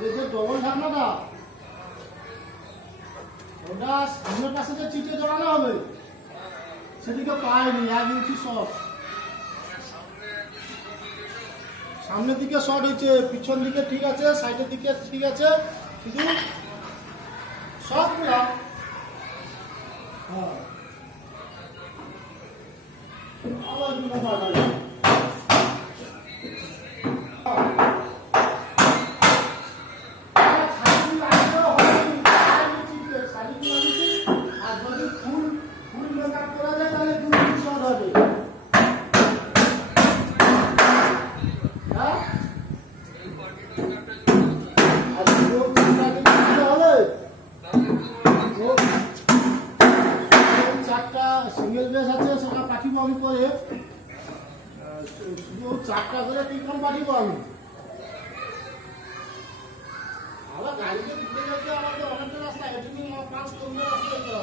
যে ডবল ঢাকনাটা ওটা সামনের পাশে যে চিটে জড়ানো হবে সেদিকে পায়নি 1 ইঞ্চি শর্ট। সামনের দিকে শর্ট হয়েছে, পিছন দিকে ঠিক আছে, সাইডের দিকে ঠিক আছে, শুধু শর্ট গুলা হ্যাঁ আবার সিঙ্গেল বেস আছে সেটা পাঠিব আমি পরে, শুধু 4টা করে টিফন পাঠিব আমি। আবার গাড়িতে দিতে গেলে আমাদের অনেকটা রাস্তা, এটুকু 5 কিলোমিটার রাস্তা যেতে হবে।